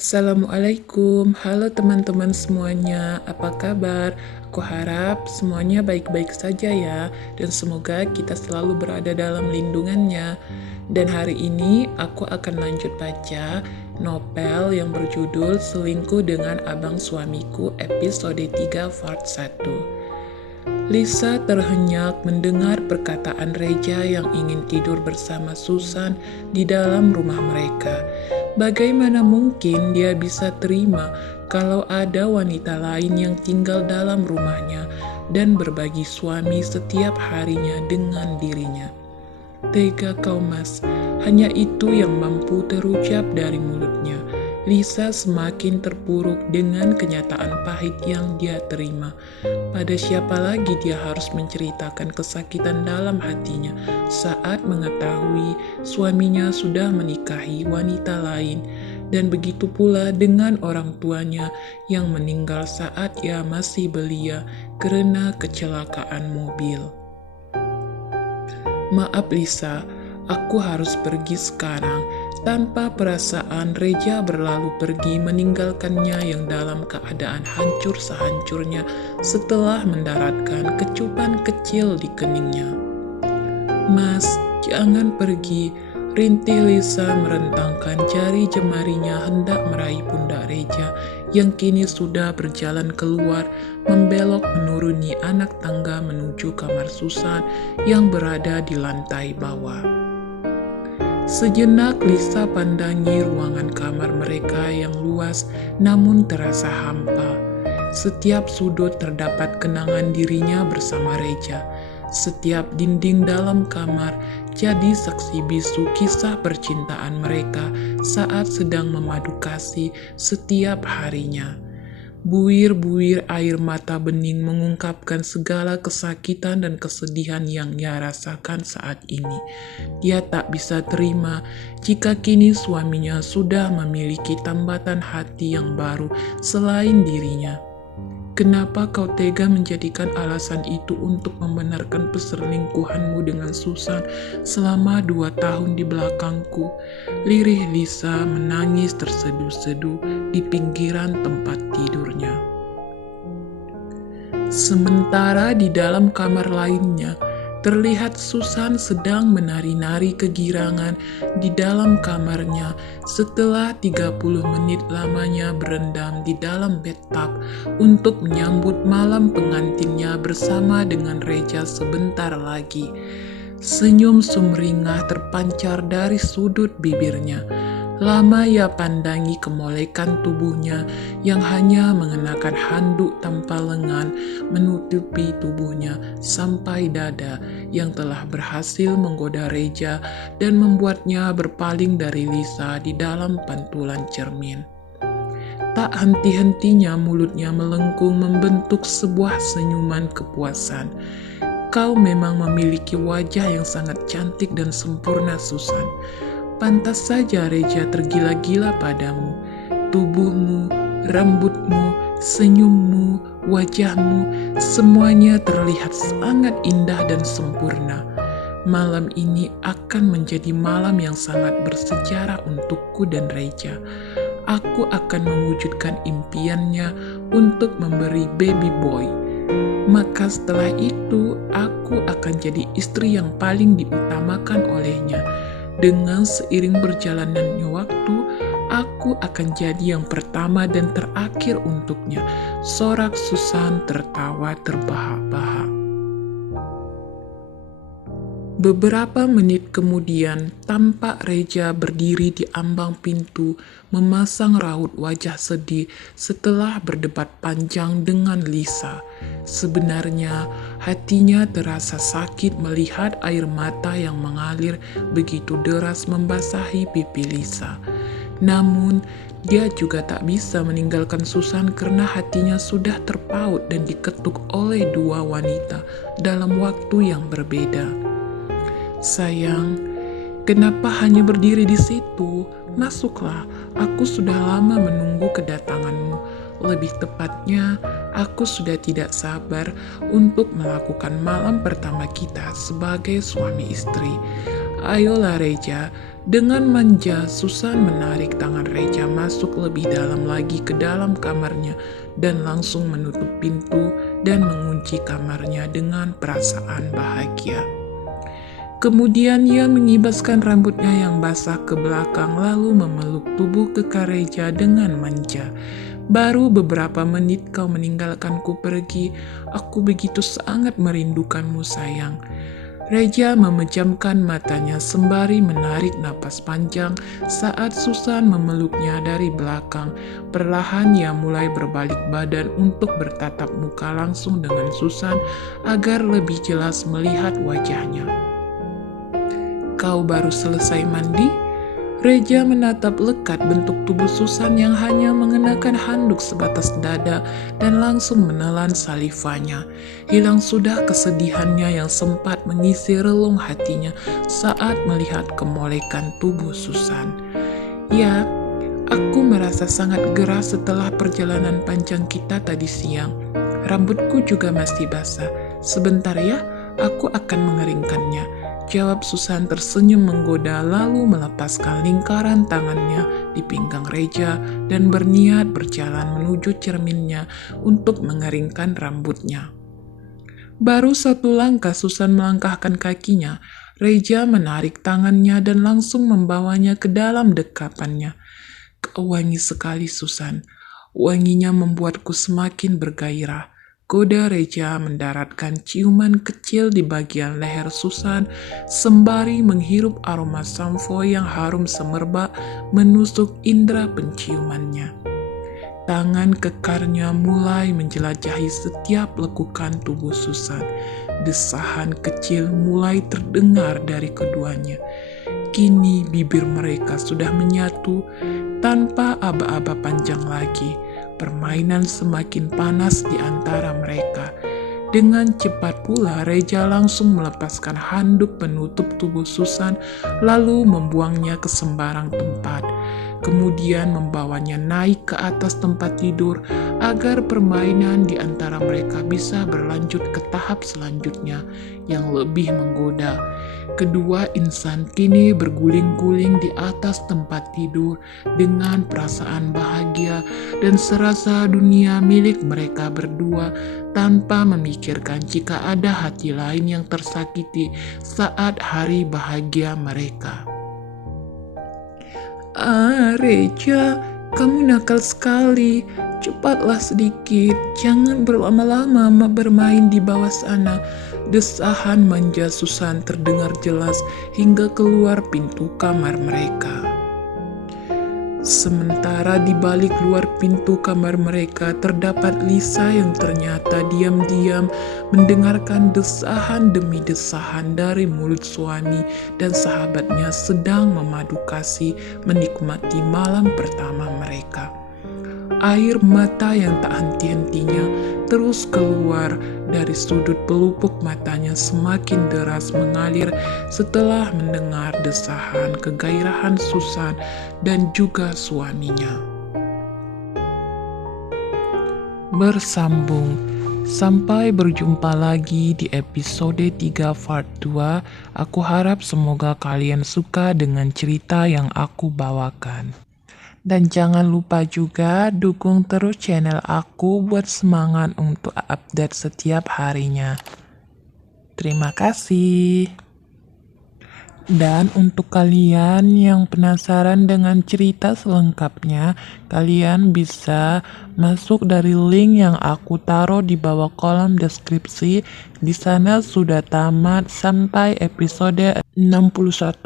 Assalamualaikum, halo teman-teman semuanya, apa kabar? Aku harap semuanya baik-baik saja ya, dan semoga kita selalu berada dalam lindungannya. Dan hari ini aku akan lanjut baca novel yang berjudul Selingkuh dengan Abang Suamiku episode 3 part 1. Lisa terhenyak mendengar perkataan Reja yang ingin tidur bersama Susan di dalam rumah mereka. Bagaimana mungkin dia bisa terima kalau ada wanita lain yang tinggal dalam rumahnya dan berbagi suami setiap harinya dengan dirinya? Tega kau, Mas. Hanya itu yang mampu terucap dari mulutnya. Lisa semakin terpuruk dengan kenyataan pahit yang dia terima. Pada siapa lagi dia harus menceritakan kesakitan dalam hatinya saat mengetahui suaminya sudah menikahi wanita lain, dan begitu pula dengan orang tuanya yang meninggal saat ia masih belia karena kecelakaan mobil. Maaf Lisa, aku harus pergi sekarang. Tanpa perasaan, Reja berlalu pergi meninggalkannya yang dalam keadaan hancur sehancurnya setelah mendaratkan kecupan kecil di keningnya. Mas, jangan pergi. Rintih Lisa merentangkan jari jemarinya hendak meraih pundak Reja yang kini sudah berjalan keluar, membelok menuruni anak tangga menuju kamar Susan yang berada di lantai bawah. Sejenak Lisa pandangi ruangan kamar mereka yang luas namun terasa hampa. Setiap sudut terdapat kenangan dirinya bersama Reja. Setiap dinding dalam kamar jadi saksi bisu kisah percintaan mereka saat sedang memadu kasih setiap harinya. Buir-buir air mata bening mengungkapkan segala kesakitan dan kesedihan yang ia rasakan saat ini. Dia tak bisa terima jika kini suaminya sudah memiliki tambatan hati yang baru selain dirinya. Kenapa kau tega menjadikan alasan itu untuk membenarkan perselingkuhanmu dengan Susan selama 2 tahun di belakangku? Lirih Lisa menangis terseduh-seduh di pinggiran tempat tidurnya. Sementara di dalam kamar lainnya, terlihat Susan sedang menari-nari kegirangan di dalam kamarnya setelah 30 menit lamanya berendam di dalam bathtub untuk menyambut malam pengantinnya bersama dengan Reja sebentar lagi. Senyum sumringah terpancar dari sudut bibirnya. Lama ia pandangi kemolekan tubuhnya yang hanya mengenakan handuk tanpa lengan menutupi tubuhnya sampai dada yang telah berhasil menggoda Reja dan membuatnya berpaling dari Lisa di dalam pantulan cermin. Tak henti-hentinya mulutnya melengkung membentuk sebuah senyuman kepuasan. Kau memang memiliki wajah yang sangat cantik dan sempurna, Susan. Pantas saja Reja tergila-gila padamu. Tubuhmu, rambutmu, senyummu, wajahmu, semuanya terlihat sangat indah dan sempurna. Malam ini akan menjadi malam yang sangat bersejarah untukku dan Reja. Aku akan mewujudkan impiannya untuk memberi baby boy. Maka setelah itu, aku akan jadi istri yang paling diutamakan olehnya. Dengan seiring berjalannya waktu, aku akan jadi yang pertama dan terakhir untuknya. Sorak Susan tertawa terbahak-bahak. Beberapa menit kemudian, tampak Reja berdiri di ambang pintu, memasang raut wajah sedih setelah berdebat panjang dengan Lisa. Sebenarnya, hatinya terasa sakit melihat air mata yang mengalir begitu deras membasahi pipi Lisa. Namun, dia juga tak bisa meninggalkan Susan karena hatinya sudah terpaut dan diketuk oleh 2 wanita dalam waktu yang berbeda. Sayang, kenapa hanya berdiri di situ? Masuklah, aku sudah lama menunggu kedatanganmu. Lebih tepatnya, aku sudah tidak sabar untuk melakukan malam pertama kita sebagai suami istri. Ayolah Reja, Dengan manja, Susan menarik tangan Reja masuk lebih dalam lagi ke dalam kamarnya dan langsung menutup pintu dan mengunci kamarnya dengan perasaan bahagia. Kemudian ia mengibaskan rambutnya yang basah ke belakang lalu memeluk tubuh kekar Reja dengan manja. Baru beberapa menit kau meninggalkanku pergi, aku begitu sangat merindukanmu sayang. Reja memejamkan matanya sembari menarik napas panjang saat Susan memeluknya dari belakang. Perlahan ia mulai berbalik badan untuk bertatap muka langsung dengan Susan agar lebih jelas melihat wajahnya. Kau baru selesai mandi? Reja menatap lekat bentuk tubuh Susan yang hanya mengenakan handuk sebatas dada dan langsung menelan salivanya. Hilang sudah kesedihannya yang sempat mengisi relung hatinya saat melihat kemolekan tubuh Susan. Ya, aku merasa sangat gerah setelah perjalanan panjang kita tadi siang. Rambutku juga masih basah. Sebentar ya, aku akan mengeringkannya. Jawab Susan tersenyum menggoda lalu melepaskan lingkaran tangannya di pinggang Reja dan berniat berjalan menuju cerminnya untuk mengeringkan rambutnya. Baru satu langkah Susan melangkahkan kakinya, Reja menarik tangannya dan langsung membawanya ke dalam dekapannya. Kau wangi sekali Susan, wanginya membuatku semakin bergairah. Goda Reja mendaratkan ciuman kecil di bagian leher Susan sembari menghirup aroma sampo yang harum semerbak menusuk indera penciumannya. Tangan kekarnya mulai menjelajahi setiap lekukan tubuh Susan. Desahan kecil mulai terdengar dari keduanya. Kini bibir mereka sudah menyatu tanpa aba-aba panjang lagi. Permainan semakin panas di antara mereka. Dengan cepat pula Reja langsung melepaskan handuk penutup tubuh Susan lalu membuangnya ke sembarang tempat. Kemudian membawanya naik ke atas tempat tidur agar permainan di antara mereka bisa berlanjut ke tahap selanjutnya yang lebih menggoda. Kedua insan kini berguling-guling di atas tempat tidur dengan perasaan bahagia dan serasa dunia milik mereka berdua tanpa memikirkan jika ada hati lain yang tersakiti saat hari bahagia mereka. Reja, kamu nakal sekali. Cepatlah sedikit, jangan berlama-lama bermain di bawah sana. Desahan manja Susan terdengar jelas hingga keluar pintu kamar mereka. Sementara di balik luar pintu kamar mereka terdapat Lisa yang ternyata diam-diam mendengarkan desahan demi desahan dari mulut suami dan sahabatnya sedang memadu kasih menikmati malam pertama mereka. Air mata yang tak henti-hentinya terus keluar dari sudut pelupuk matanya semakin deras mengalir setelah mendengar desahan kegairahan Susan dan juga suaminya. Bersambung. Sampai berjumpa lagi di episode 3 part 2. Aku harap semoga kalian suka dengan cerita yang aku bawakan. Dan jangan lupa juga dukung terus channel aku buat semangat untuk update setiap harinya. Terima kasih. Dan untuk kalian yang penasaran dengan cerita selengkapnya, kalian bisa masuk dari link yang aku taruh di bawah kolom deskripsi. Di sana sudah tamat sampai episode 61.